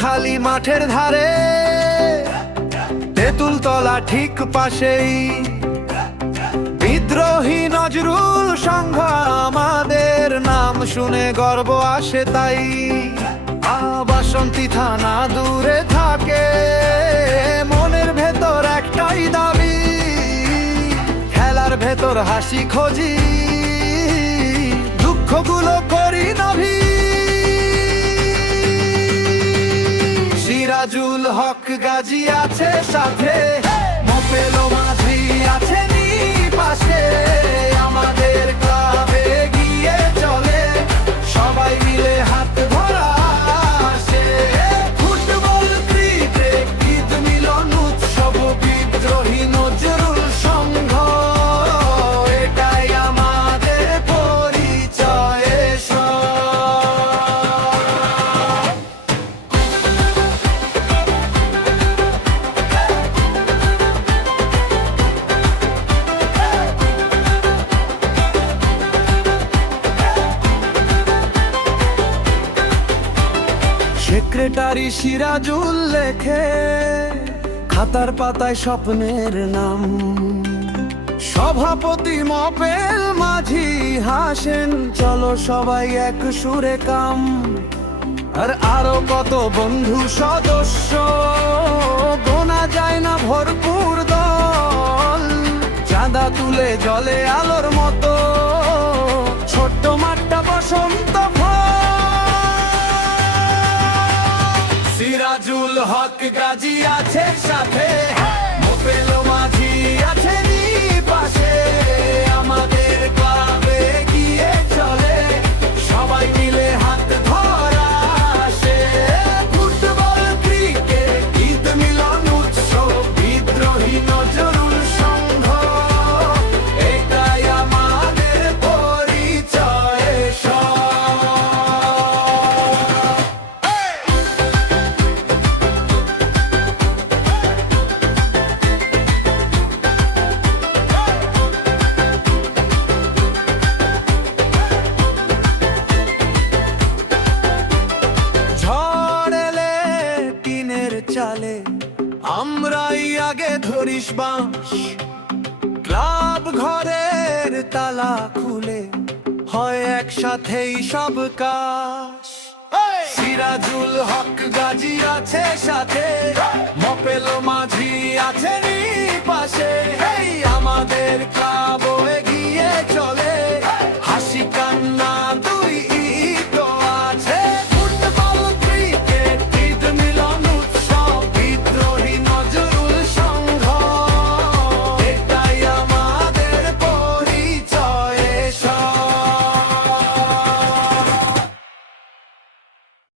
খালি মাঠের ধারে, তেঁতুল তলা ঠিক পাশেই বিদ্রোহী নজরুল সংঘ, আমাদের নাম শুনে গর্ব আসে তাই। বাসন্তী থানা দূরে থাকে, মনের ভেতর একটাই দাবি, খেলার ভেতর হাসি খুঁজি, দুঃখগুলো করি নাভি। সিরাজুল হক গাজী আছে সাথে, মোপেলো মাঝি আছে নি পাশে, আমাদের ক্লাবে গিয়ে চলে সবাই মিলে হাত ধরা আসে। ফুটবল, ক্রিকেট, ঈদ মিলন উৎসব, বিদ্রোহী নজরুল সংঘ, এটাই আমাদের পরিচয়। সেক্রেটারি সিরাজুল লেখে খাতার পাতায় স্বপ্নের নাম, সভাপতি মপেল মাঝি হাসেন, চলো সবাই এক সুরে কাম। আর আরো কত বন্ধু সদস্য, গোনা যায় না ভরপুর দল, চাঁদা তুলে জলে আলোর মতো ছোট্ট মাঠটা বসন্ত ফল। সিরাজুল হক গাজী আছে সাথে, মোপেলো মাঝি আছে নি পাশে, আমাদের ক্লাবে গিয়ে চলে সবাই মিলে হাত ধরা আসে। ফুটবল, ক্রিকেট, ঈদ মিলন উৎসব, বিদ্রোহী নজরুল সংঘ, এটাই আমাদের পরিচয়। চালে আমরাই আগে ধরিস বাঁশ, ক্লাব ঘরের তালা খুলে হয় একসাথেই সব কাজ। সিরাজুল হক গাজী আছে সাথে, মোপেলো মাঝি আছে নি পাশে, আমাদের